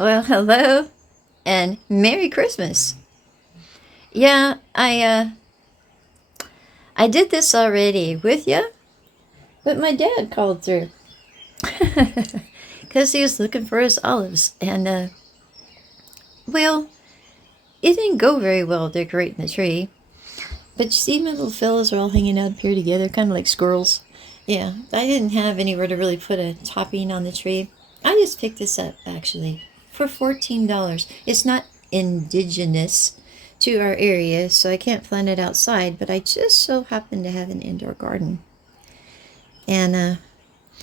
Well, hello and Merry Christmas. Yeah, I did this already with you, but my dad called through because he was looking for his olives, and well, it didn't go very well decorating the tree. But you see, my little fellas are all hanging out here together, kind of like squirrels. Yeah, I didn't have anywhere to really put a topping on the tree. I just picked this up actually for $14. It's not indigenous to our area, so I can't plant it outside, but I just so happen to have an indoor garden. And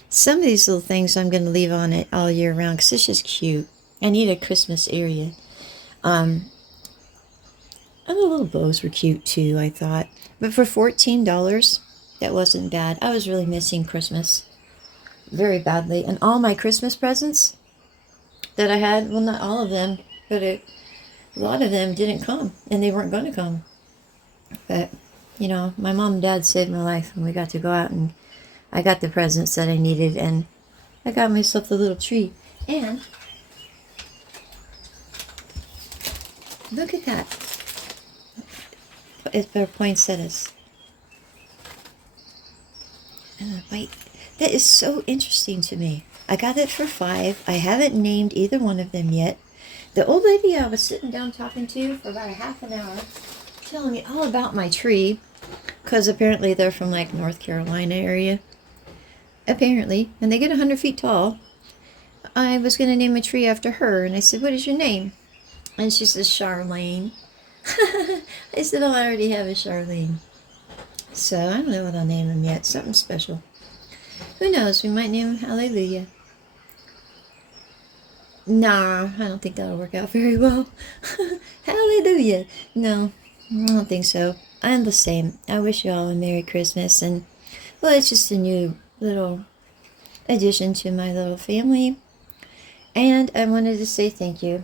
some of these little things I'm going to leave on it all year round because it's just cute. I need a Christmas area. Um, and the little bows were cute too, I thought. But for $14, that wasn't bad. I was really missing Christmas very badly. And all my Christmas presents that I had, well, not all of them, but a lot of them didn't come. And they weren't going to come. But, my mom and dad saved my life. And we got to go out and I got the presents that I needed. And I got myself a little tree. And look at that. It's for poinsettias. And wait, that is so interesting to me. I got it for $5. I haven't named either one of them yet. The old lady I was sitting down talking to for about a half an hour, telling me all about my tree, because apparently they're from like North Carolina area. Apparently, and they get 100 feet tall. I was going to name a tree after her, and I said, "What is your name?" And she says, "Charlene." I said, "Oh, I already have a Charlene." So I don't know what I'll name him yet. Something special. Who knows? We might name him Hallelujah. Nah, I don't think that'll work out very well. Hallelujah. No, I don't think so. I'm the same. I wish you all a Merry Christmas. And, well, it's just a new little addition to my little family. And I wanted to say thank you.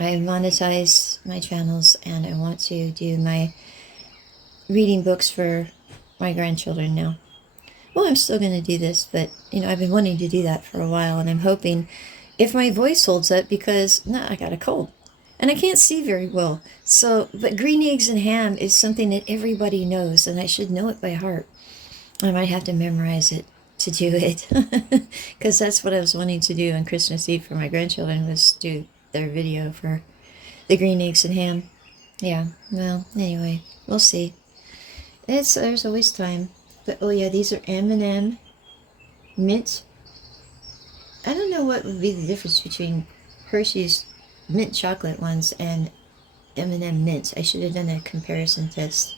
I monetize my channels and I want to do my reading books for my grandchildren now. Well, I'm still going to do this, but, I've been wanting to do that for a while, and I'm hoping if my voice holds up because, I got a cold, and I can't see very well. So, but green eggs and ham is something that everybody knows, and I should know it by heart. I might have to memorize it to do it, because that's what I was wanting to do on Christmas Eve for my grandchildren, was do their video for the green eggs and ham. Yeah, well, anyway, we'll see. There's always time. But, oh yeah, these are M&M mint. I don't know what would be the difference between Hershey's mint chocolate ones and M&M mint. I should have done a comparison test.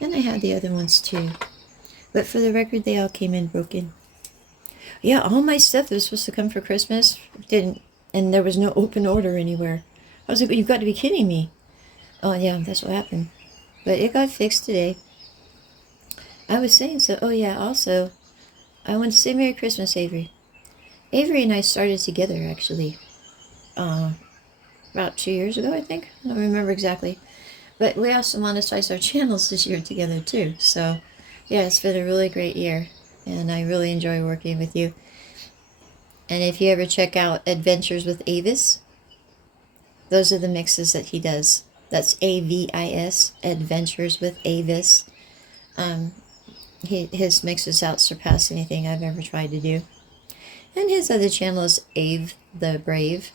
And I had the other ones too. But for the record, they all came in broken. Yeah, all my stuff that was supposed to come for Christmas didn't. And there was no open order anywhere. I was like, you've got to be kidding me. Oh yeah, that's what happened. But it got fixed today. I was saying so. Oh yeah, also, I want to say Merry Christmas, Avery. Avery and I started together, actually, about 2 years ago, I think. I don't remember exactly. But we also monetized our channels this year together, too. So, yeah, it's been a really great year. And I really enjoy working with you. And if you ever check out Adventures with Avis, those are the mixes that he does. That's AVIS, Adventures with Avis. His mixes out surpass anything I've ever tried to do. And his other channel is Ave the Brave,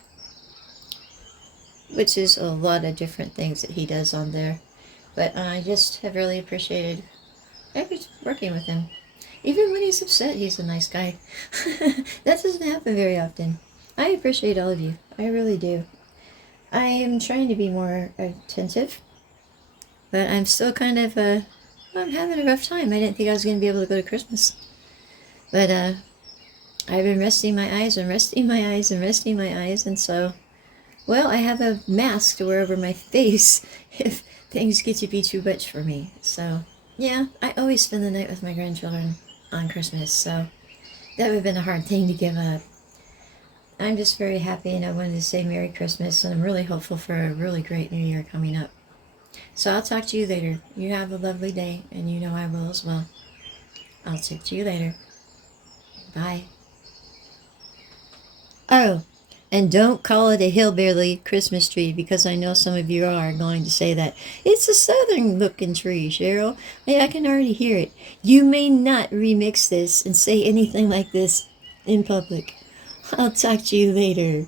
which is a lot of different things that he does on there. But I just have really appreciated working with him. Even when he's upset, he's a nice guy. That doesn't happen very often. I appreciate all of you. I really do. I am trying to be more attentive, but I'm still kind of I'm having a rough time. I didn't think I was going to be able to go to Christmas. But I've been resting my eyes and resting my eyes and resting my eyes. And so, well, I have a mask to wear over my face if things get to be too much for me. So, yeah, I always spend the night with my grandchildren on Christmas. So that would have been a hard thing to give up. I'm just very happy, and I wanted to say Merry Christmas. And I'm really hopeful for a really great New Year coming up. So I'll talk to you later. You have a lovely day, and you know I will as well. I'll talk to you later. Bye. Oh, And don't call it a hillbilly Christmas tree, because I know some of you are going to say that. It's a southern looking tree, Cheryl. I can already hear it. You may not remix this and say anything like this in public. I'll talk to you later.